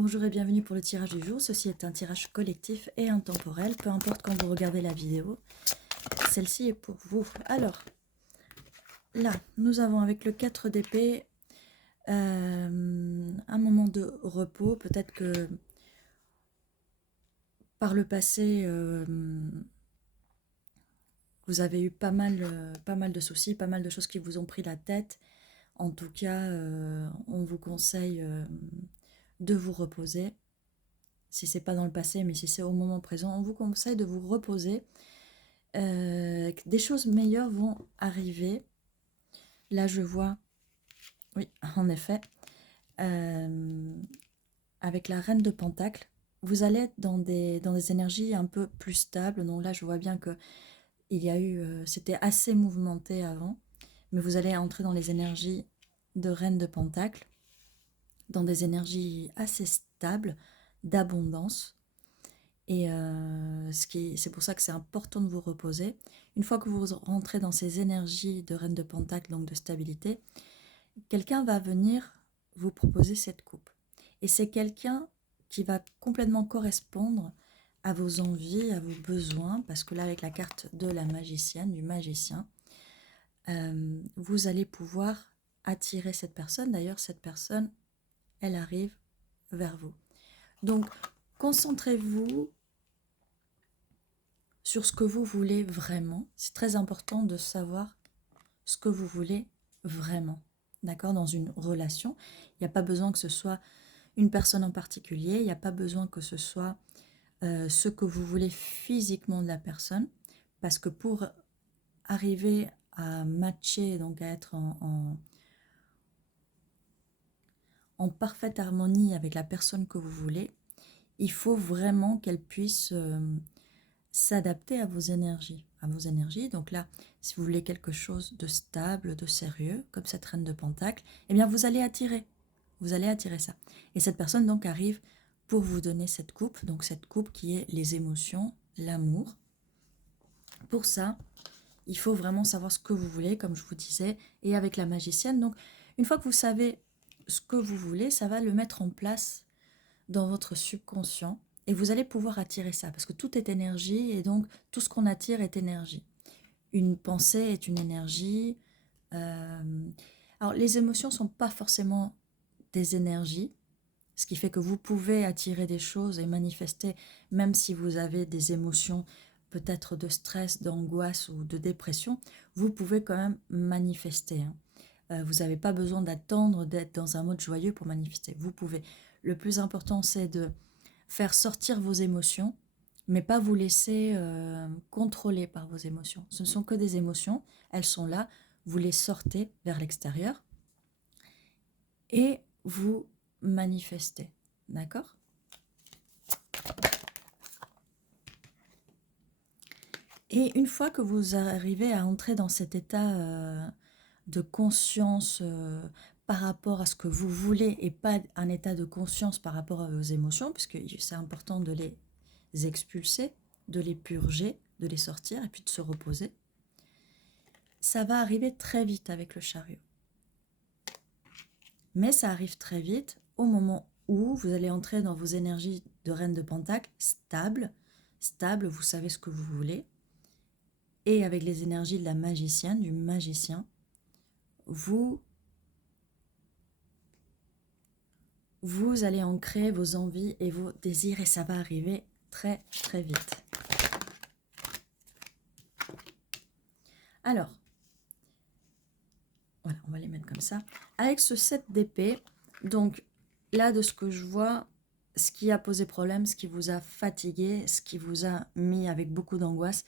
Bonjour et bienvenue pour le tirage du jour. Ceci est un tirage collectif et intemporel, peu importe quand vous regardez la vidéo. Celle-ci est pour vous. Alors, là, nous avons avec le 4 d'épée un moment de repos. Peut-être que par le passé, vous avez eu pas mal de soucis, pas mal de choses qui vous ont pris la tête. En tout cas, on vous conseille de vous reposer. Si c'est pas dans le passé, mais si c'est au moment présent, on vous conseille de vous reposer. Des choses meilleures vont arriver. Là, je vois, oui, en effet, avec la reine de Pentacle, vous allez être dans des énergies un peu plus stables. Donc là, je vois bien que il y a eu, c'était assez mouvementé avant, mais vous allez entrer dans les énergies de reine de Pentacle, dans des énergies assez stables, d'abondance. Et c'est pour ça que c'est important de vous reposer. Une fois que vous rentrez dans ces énergies de reine de Pentacle, donc de stabilité, quelqu'un va venir vous proposer cette coupe. Et c'est quelqu'un qui va complètement correspondre à vos envies, à vos besoins, parce que là, avec la carte de la magicienne, du magicien, vous allez pouvoir attirer cette personne. D'ailleurs, cette personne, elle arrive vers vous. Donc, concentrez-vous sur ce que vous voulez vraiment. C'est très important de savoir ce que vous voulez vraiment. D'accord? Dans une relation, il n'y a pas besoin que ce soit une personne en particulier, il n'y a pas besoin que ce soit ce que vous voulez physiquement de la personne, parce que pour arriver à matcher, donc à être en parfaite harmonie avec la personne que vous voulez, il faut vraiment qu'elle puisse s'adapter à vos énergies. Donc là, si vous voulez quelque chose de stable, de sérieux, comme cette reine de Pentacle, eh bien vous allez attirer. Vous allez attirer ça. Et cette personne donc arrive pour vous donner cette coupe, donc cette coupe qui est les émotions, l'amour. Pour ça, il faut vraiment savoir ce que vous voulez, comme je vous disais, et avec la magicienne. Donc, une fois que vous savez ce que vous voulez, ça va le mettre en place dans votre subconscient et vous allez pouvoir attirer ça parce que tout est énergie et donc tout ce qu'on attire est énergie. Une pensée est une énergie. Alors, les émotions ne sont pas forcément des énergies, ce qui fait que vous pouvez attirer des choses et manifester, même si vous avez des émotions peut-être de stress, d'angoisse ou de dépression, vous pouvez quand même manifester. Vous n'avez pas besoin d'attendre d'être dans un mode joyeux pour manifester. Vous pouvez. Le plus important, c'est de faire sortir vos émotions, mais pas vous laisser contrôler par vos émotions. Ce ne sont que des émotions, elles sont là, vous les sortez vers l'extérieur et vous manifestez. D'accord? Et une fois que vous arrivez à entrer dans cet état de conscience par rapport à ce que vous voulez et pas un état de conscience par rapport à vos émotions, puisque c'est important de les expulser, de les purger, de les sortir et puis de se reposer, ça va arriver très vite avec le chariot. Mais ça arrive très vite au moment où vous allez entrer dans vos énergies de reine de Pentacle, stable, vous savez ce que vous voulez, et avec les énergies de la magicienne, du magicien, vous allez ancrer vos envies et vos désirs et ça va arriver très très vite. Alors, voilà, on va les mettre comme ça. Avec ce 7 d'épée, donc là de ce que je vois, ce qui a posé problème, ce qui vous a fatigué, ce qui vous a mis avec beaucoup d'angoisse,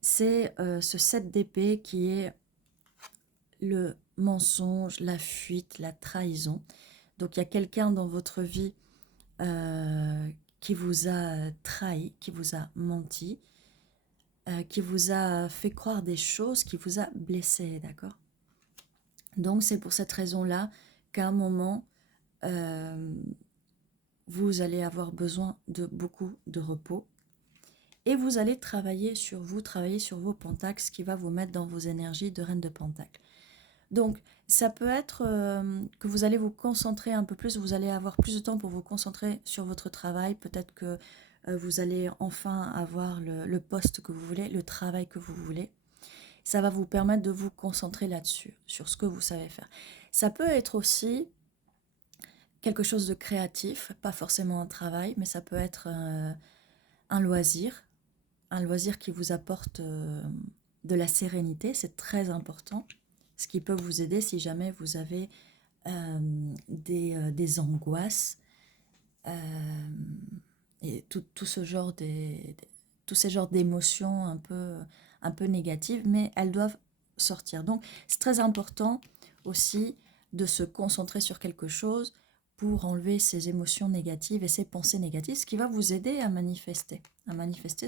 c'est ce 7 d'épée qui est le mensonge, la fuite, la trahison. Donc il y a quelqu'un dans votre vie qui vous a trahi, qui vous a menti, qui vous a fait croire des choses, qui vous a blessé, d'accord? Donc c'est pour cette raison-là qu'à un moment, vous allez avoir besoin de beaucoup de repos et vous allez travailler sur vous, travailler sur vos pentacles, ce qui va vous mettre dans vos énergies de reine de pentacle. Donc, ça peut être que vous allez vous concentrer un peu plus, vous allez avoir plus de temps pour vous concentrer sur votre travail. Peut-être que vous allez enfin avoir le poste que vous voulez, le travail que vous voulez. Ça va vous permettre de vous concentrer là-dessus, sur ce que vous savez faire. Ça peut être aussi quelque chose de créatif, pas forcément un travail, mais ça peut être un loisir qui vous apporte de la sérénité, c'est très important, ce qui peut vous aider si jamais vous avez des angoisses et tout ce genre tous ces genres d'émotions un peu négatives, mais elles doivent sortir. Donc c'est très important aussi de se concentrer sur quelque chose pour enlever ces émotions négatives et ces pensées négatives, ce qui va vous aider à manifester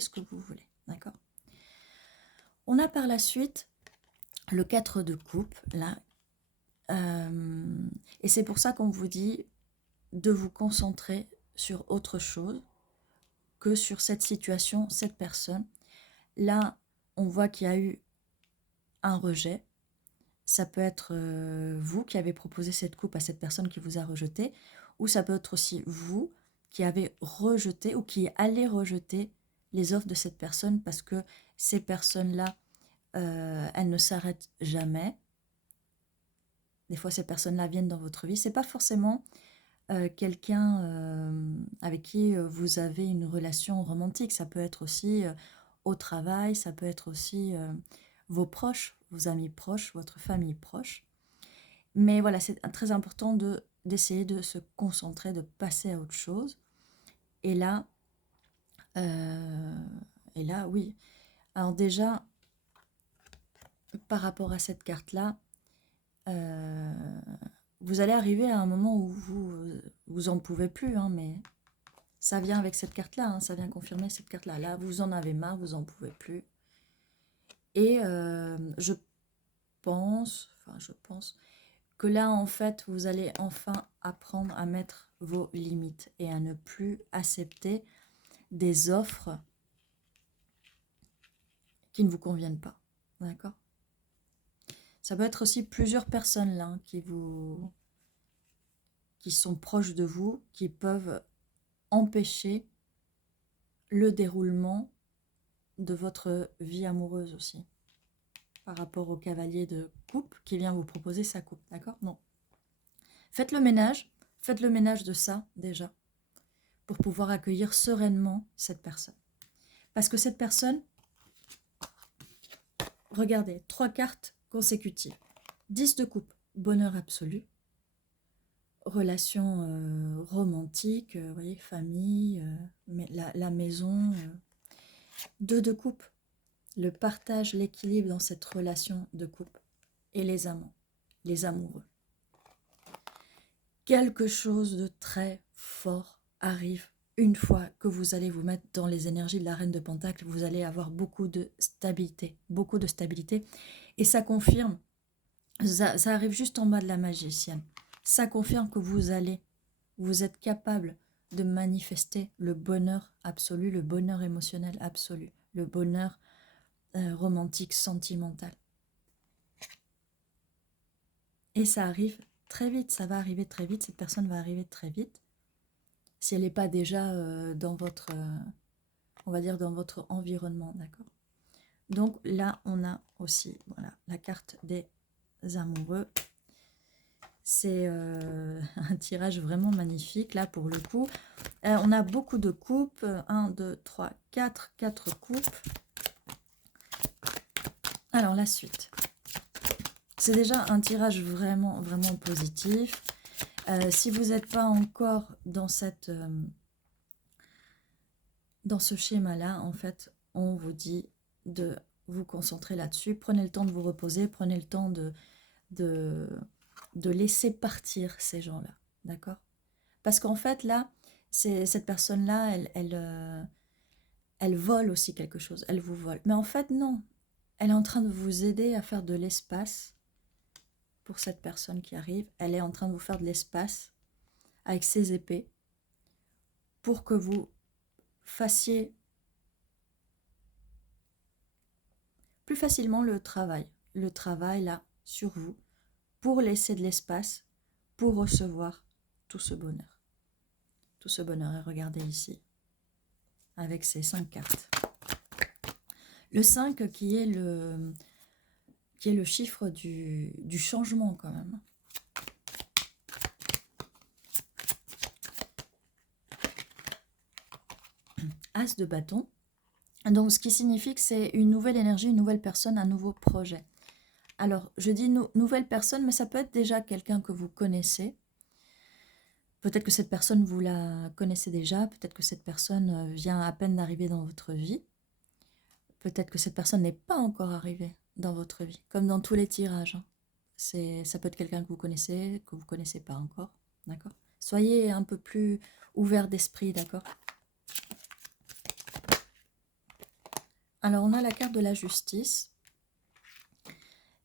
ce que vous voulez. D'accord? On a par la suite le 4 de coupe, là. Et c'est pour ça qu'on vous dit de vous concentrer sur autre chose que sur cette situation, cette personne. Là, on voit qu'il y a eu un rejet. Ça peut être vous qui avez proposé cette coupe à cette personne qui vous a rejeté, ou ça peut être aussi vous qui avez rejeté ou qui allez rejeter les offres de cette personne parce que ces personnes-là, elles ne s'arrêtent jamais. Des fois, ces personnes-là viennent dans votre vie. C'est pas forcément quelqu'un avec qui vous avez une relation romantique. Ça peut être aussi au travail, ça peut être aussi vos proches, vos amis proches, votre famille proche. Mais voilà, c'est très important d'essayer de se concentrer, de passer à autre chose. Et là, euh, oui. Alors déjà, par rapport à cette carte-là, vous allez arriver à un moment où vous en pouvez plus, hein, mais ça vient avec cette carte-là, hein, ça vient confirmer cette carte-là. Là, vous en avez marre, vous en pouvez plus. Et je pense que là, en fait, vous allez enfin apprendre à mettre vos limites et à ne plus accepter des offres qui ne vous conviennent pas. D'accord? Ça peut être aussi plusieurs personnes là qui sont proches de vous, qui peuvent empêcher le déroulement de votre vie amoureuse aussi. Par rapport au cavalier de coupe qui vient vous proposer sa coupe. D'accord? Non. Faites le ménage de ça déjà, pour pouvoir accueillir sereinement cette personne. Parce que cette personne, regardez, 3 cartes consécutives. 10 de coupe, bonheur absolu. Relation romantique, vous voyez, famille, la maison. 2 de coupe, le partage, l'équilibre dans cette relation de couple. Et les amants, les amoureux. Quelque chose de très fort arrive une fois que vous allez vous mettre dans les énergies de la Reine de Pentacle. Vous allez avoir beaucoup de stabilité. Et ça confirme, ça arrive juste en bas de la magicienne. Ça confirme que vous êtes capable de manifester le bonheur absolu, le bonheur émotionnel absolu, le bonheur romantique, sentimental. Et ça arrive très vite, ça va arriver très vite, cette personne va arriver très vite. Si elle n'est pas déjà dans votre, on va dire, dans votre environnement, d'accord? Donc là, on a aussi, voilà, la carte des amoureux. C'est un tirage vraiment magnifique, là, pour le coup. On a beaucoup de coupes, 1, 2, 3, 4 coupes. Alors, la suite. C'est déjà un tirage vraiment, vraiment positif. Si vous n'êtes pas encore dans ce schéma-là, en fait, on vous dit de vous concentrer là-dessus. Prenez le temps de vous reposer, prenez le temps de laisser partir ces gens-là, d'accord? Parce qu'en fait, là, cette personne-là, elle vole aussi quelque chose, elle vous vole. Mais en fait, non, elle est en train de vous aider à faire de l'espace pour cette personne qui arrive. Elle est en train de vous faire de l'espace avec ses épées pour que vous fassiez plus facilement le travail là, sur vous, pour laisser de l'espace, pour recevoir tout ce bonheur. Tout ce bonheur. Et regardez ici, avec ces 5 cartes. Le 5 qui est le chiffre du changement quand même. As de bâton. Donc ce qui signifie que c'est une nouvelle énergie, une nouvelle personne, un nouveau projet. Alors je dis nouvelle personne, mais ça peut être déjà quelqu'un que vous connaissez. Peut-être que cette personne, vous la connaissez déjà, peut-être que cette personne vient à peine d'arriver dans votre vie. Peut-être que cette personne n'est pas encore arrivée dans votre vie, comme dans tous les tirages. Hein. Ça peut être quelqu'un que vous connaissez pas encore, d'accord? Soyez un peu plus ouvert d'esprit, d'accord? Alors, on a la carte de la justice.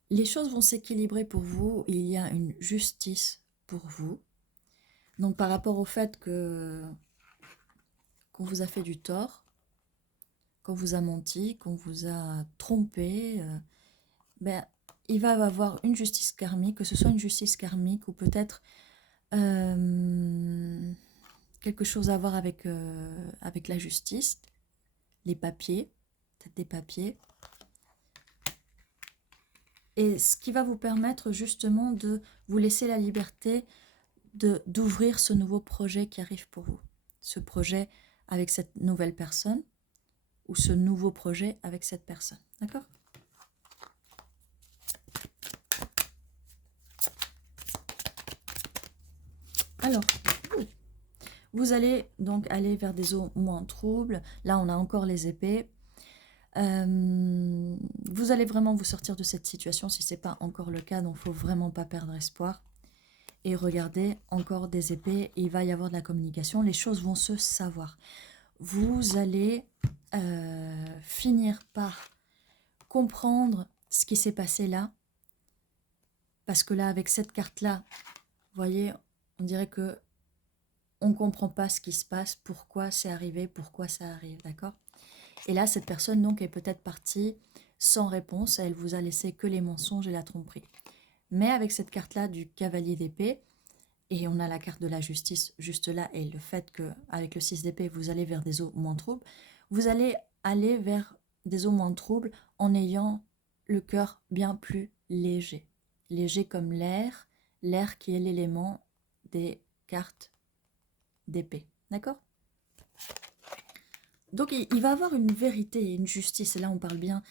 Les choses vont s'équilibrer pour vous, il y a une justice pour vous. Donc, par rapport au fait qu'on vous a fait du tort, qu'on vous a menti, qu'on vous a trompé, il va y avoir une justice karmique, que ce soit une justice karmique ou peut-être quelque chose à voir avec la justice, les papiers, peut-être des papiers. Et ce qui va vous permettre justement de vous laisser la liberté d'ouvrir ce nouveau projet qui arrive pour vous. Ce projet avec cette nouvelle personne ou ce nouveau projet avec cette personne. D'accord ? Alors, vous allez donc aller vers des eaux moins troubles. Là, on a encore les épées. Vous allez vraiment vous sortir de cette situation si ce n'est pas encore le cas, donc il ne faut vraiment pas perdre espoir. Et regardez, encore des épées, il va y avoir de la communication, les choses vont se savoir. Vous allez finir par comprendre ce qui s'est passé là, parce que là, avec cette carte-là, vous voyez, on dirait que on ne comprend pas ce qui se passe, pourquoi c'est arrivé, pourquoi ça arrive, d'accord ? Et là, cette personne donc est peut-être partie sans réponse, elle vous a laissé que les mensonges et la tromperie. Mais avec cette carte-là du cavalier d'épée, et on a la carte de la justice juste là, et le fait qu'avec le 6 d'épée, vous allez vers des eaux moins troubles, vous allez aller vers des eaux moins troubles en ayant le cœur bien plus léger. Léger comme l'air, l'air qui est l'élément des cartes d'épée. D'accord ? Donc il va avoir une vérité et une justice, et là on parle bien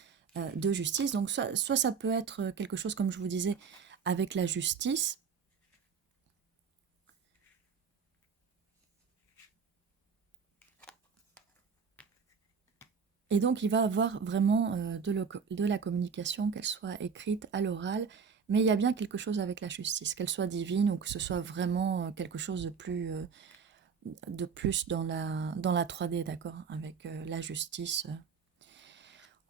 de justice, donc soit ça peut être quelque chose, comme je vous disais, avec la justice, et donc il va avoir vraiment de la communication, qu'elle soit écrite à l'oral, mais il y a bien quelque chose avec la justice, qu'elle soit divine ou que ce soit vraiment quelque chose de plus dans la 3D, d'accord, avec la justice.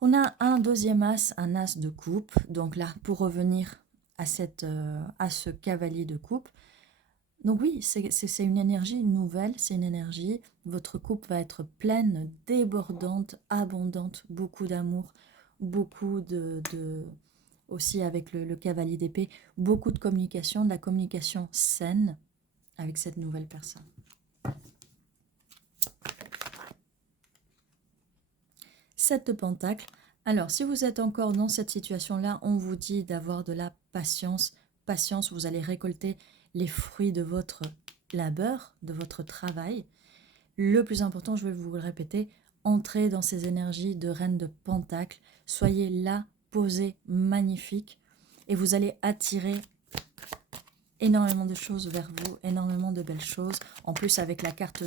On a un deuxième as, un as de coupe. Donc là, pour revenir à ce cavalier de coupe, donc oui, c'est une énergie nouvelle, c'est une énergie, votre coupe va être pleine, débordante, abondante, beaucoup d'amour, beaucoup aussi avec le cavalier d'épée, beaucoup de la communication saine avec cette nouvelle personne. 7 de Pentacle. Alors, si vous êtes encore dans cette situation-là, on vous dit d'avoir de la patience. Patience, vous allez récolter les fruits de votre labeur, de votre travail. Le plus important, je vais vous le répéter, entrez dans ces énergies de reine de Pentacle. Soyez là, posé, magnifique. Et vous allez attirer énormément de choses vers vous, énormément de belles choses. En plus, avec la carte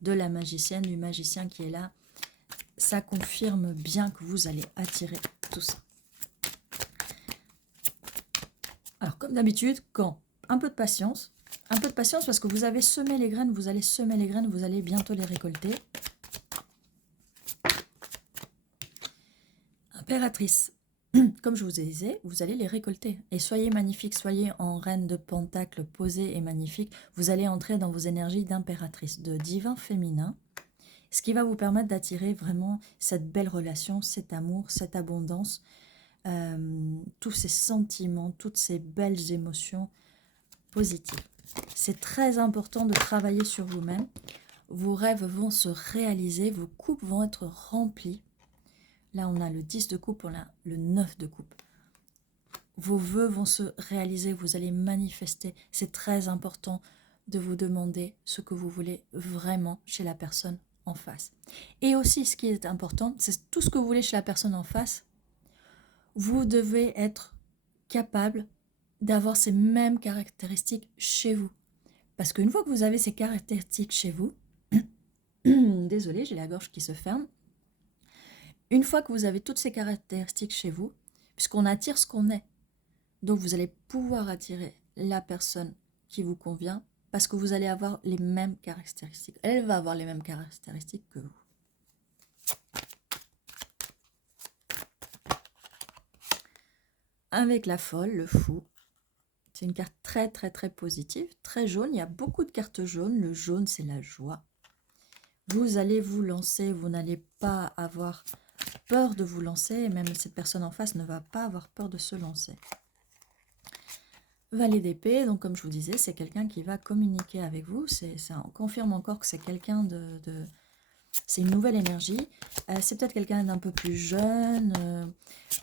de la magicienne, du magicien qui est là, ça confirme bien que vous allez attirer tout ça. Alors, comme d'habitude, un peu de patience parce que vous avez semé les graines, vous allez semer les graines, vous allez bientôt les récolter. Impératrice, comme je vous disais, vous allez les récolter. Et soyez magnifique, soyez en reine de Pentacle posée et magnifique. Vous allez entrer dans vos énergies d'impératrice, de divin féminin. Ce qui va vous permettre d'attirer vraiment cette belle relation, cet amour, cette abondance, tous ces sentiments, toutes ces belles émotions positives. C'est très important de travailler sur vous-même. Vos rêves vont se réaliser, vos coupes vont être remplies. Là, on a le 10 de coupe, on a le 9 de coupe. Vos vœux vont se réaliser, vous allez manifester. C'est très important de vous demander ce que vous voulez vraiment chez la personne en face. Et aussi, ce qui est important, c'est tout ce que vous voulez chez la personne en face, vous devez être capable d'avoir ces mêmes caractéristiques chez vous. Parce qu'une fois que vous avez ces caractéristiques chez vous, désolée, j'ai la gorge qui se ferme. Une fois que vous avez toutes ces caractéristiques chez vous, puisqu'on attire ce qu'on est, donc vous allez pouvoir attirer la personne qui vous convient parce que vous allez avoir les mêmes caractéristiques. Elle va avoir les mêmes caractéristiques que vous. Avec la folle, le fou, c'est une carte très très très positive, très jaune. Il y a beaucoup de cartes jaunes. Le jaune, c'est la joie. Vous allez vous lancer, vous n'allez pas avoir peur de vous lancer, et même cette personne en face ne va pas avoir peur de se lancer. Valet d'épée, donc comme je vous disais, c'est quelqu'un qui va communiquer avec vous. Ça confirme encore que c'est quelqu'un c'est une nouvelle énergie. C'est peut-être quelqu'un d'un peu plus jeune.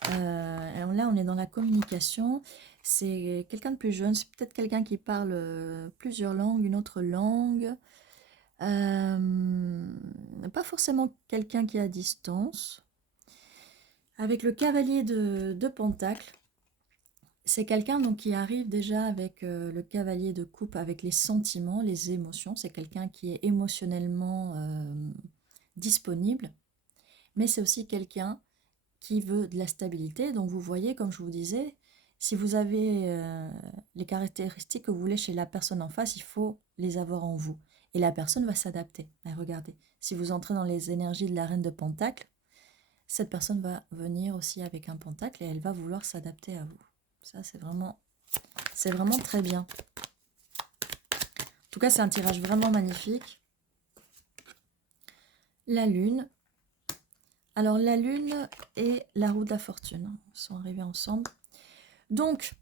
Là, on est dans la communication. C'est quelqu'un de plus jeune. C'est peut-être quelqu'un qui parle plusieurs langues, une autre langue. Pas forcément quelqu'un qui est à distance. Avec le cavalier de Pentacle, c'est quelqu'un donc qui arrive déjà avec le cavalier de coupe, avec les sentiments, les émotions. C'est quelqu'un qui est émotionnellement disponible, mais c'est aussi quelqu'un qui veut de la stabilité. Donc vous voyez, comme je vous disais, si vous avez les caractéristiques que vous voulez chez la personne en face, il faut les avoir en vous. Et la personne va s'adapter. Regardez, si vous entrez dans les énergies de la reine de Pentacle, cette personne va venir aussi avec un pentacle et elle va vouloir s'adapter à vous. Ça, c'est vraiment très bien. En tout cas, c'est un tirage vraiment magnifique. La lune. Alors, la lune et la roue de la fortune sont arrivés ensemble. Donc,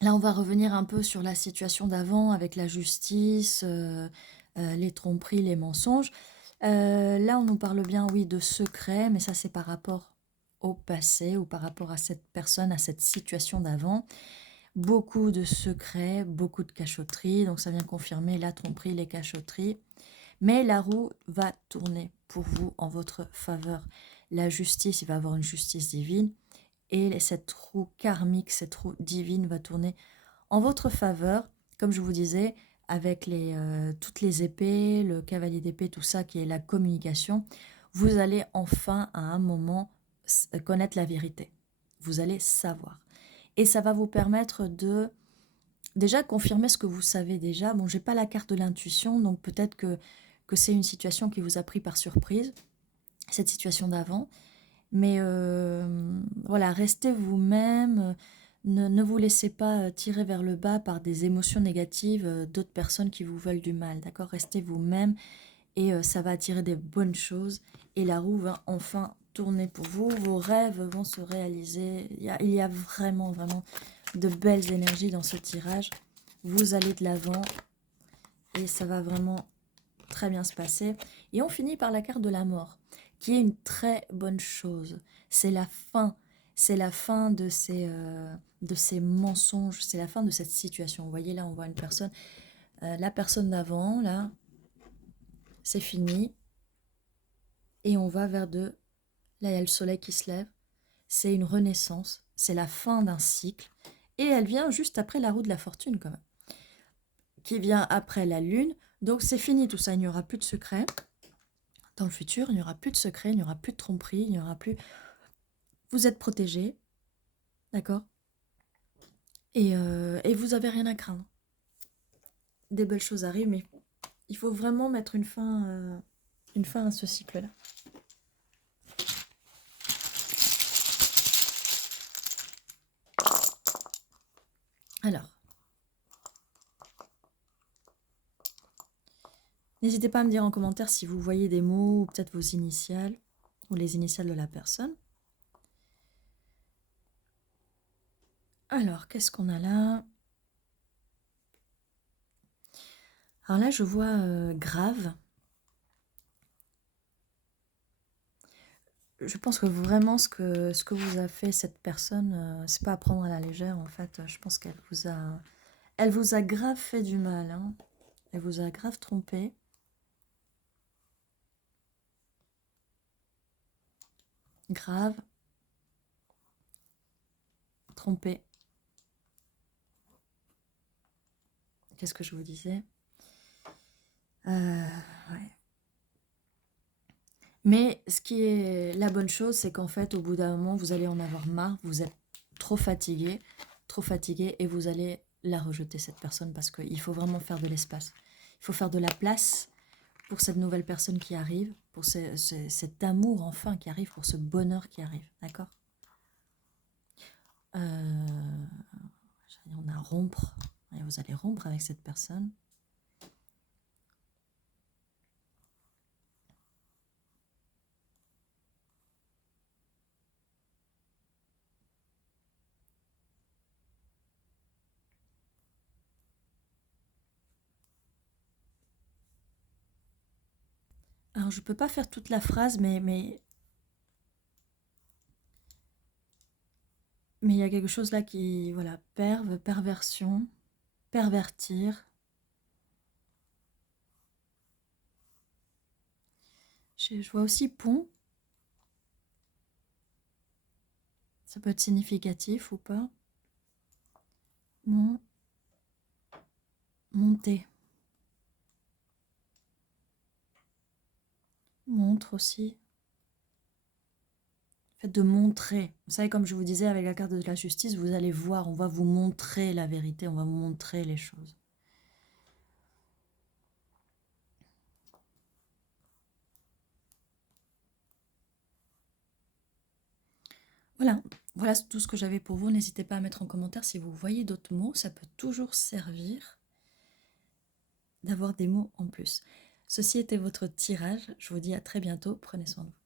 là, on va revenir un peu sur la situation d'avant avec la justice, les tromperies, les mensonges. Là, on nous parle bien, oui, de secrets, mais ça, c'est par rapport au passé ou par rapport à cette personne, à cette situation d'avant. Beaucoup de secrets, beaucoup de cachotteries, donc ça vient confirmer la tromperie, les cachotteries. Mais la roue va tourner pour vous en votre faveur. La justice, il va y avoir une justice divine. Et cette roue karmique, cette roue divine va tourner en votre faveur. Comme je vous disais, avec toutes les épées, le cavalier d'épée, tout ça qui est la communication, vous allez enfin à un moment connaître la vérité. Vous allez savoir. Et ça va vous permettre de déjà confirmer ce que vous savez déjà. Bon, j'ai pas la carte de l'intuition, donc peut-être que c'est une situation qui vous a pris par surprise, cette situation d'avant. Mais voilà, restez vous-même, ne vous laissez pas tirer vers le bas par des émotions négatives d'autres personnes qui vous veulent du mal, d'accord? Restez vous-même et ça va attirer des bonnes choses et la roue va enfin tourner pour vous, vos rêves vont se réaliser. Il y a vraiment, vraiment de belles énergies dans ce tirage. Vous allez de l'avant et ça va vraiment très bien se passer. Et on finit par la carte de la mort, qui est une très bonne chose. C'est la fin de ces mensonges, c'est la fin de cette situation. Vous voyez là, on voit une personne, la personne d'avant, là, c'est fini. Et on va vers de... Là, il y a le soleil qui se lève. C'est une renaissance, c'est la fin d'un cycle. Et elle vient juste après la roue de la fortune quand même, qui vient après la lune. Donc c'est fini tout ça, il n'y aura plus de secrets. Dans le futur, il n'y aura plus de secrets, il n'y aura plus de tromperie, il n'y aura plus... Vous êtes protégés, d'accord, et vous n'avez rien à craindre. Des belles choses arrivent, mais il faut vraiment mettre une fin à ce cycle-là. Alors, n'hésitez pas à me dire en commentaire si vous voyez des mots ou peut-être vos initiales ou les initiales de la personne. Alors, qu'est-ce qu'on a là? Alors là, je vois grave. Je pense que vraiment ce que vous a fait cette personne, c'est pas à prendre à la légère en fait. Je pense elle vous a grave fait du mal, hein. Elle vous a grave trompé. Grave, trompé. Qu'est-ce que je vous disais? Ouais. Mais ce qui est la bonne chose, c'est qu'en fait, au bout d'un moment, vous allez en avoir marre, vous êtes trop fatigué, et vous allez la rejeter, cette personne, parce qu'il faut vraiment faire de l'espace. Il faut faire de la place pour cette nouvelle personne qui arrive, pour cet amour enfin qui arrive, pour ce bonheur qui arrive, d'accord? On a rompre, et vous allez rompre avec cette personne. Alors, je peux pas faire toute la phrase, mais il y a quelque chose là qui, voilà, perversion, pervertir. Je vois aussi pont. Ça peut être significatif ou pas. Mon, monter. Montre aussi. Le fait de montrer. Vous savez, comme je vous disais avec la carte de la justice, vous allez voir, on va vous montrer la vérité, on va vous montrer les choses. Voilà, voilà tout ce que j'avais pour vous. N'hésitez pas à mettre en commentaire si vous voyez d'autres mots. Ça peut toujours servir d'avoir des mots en plus. Ceci était votre tirage. Je vous dis à très bientôt. Prenez soin de vous.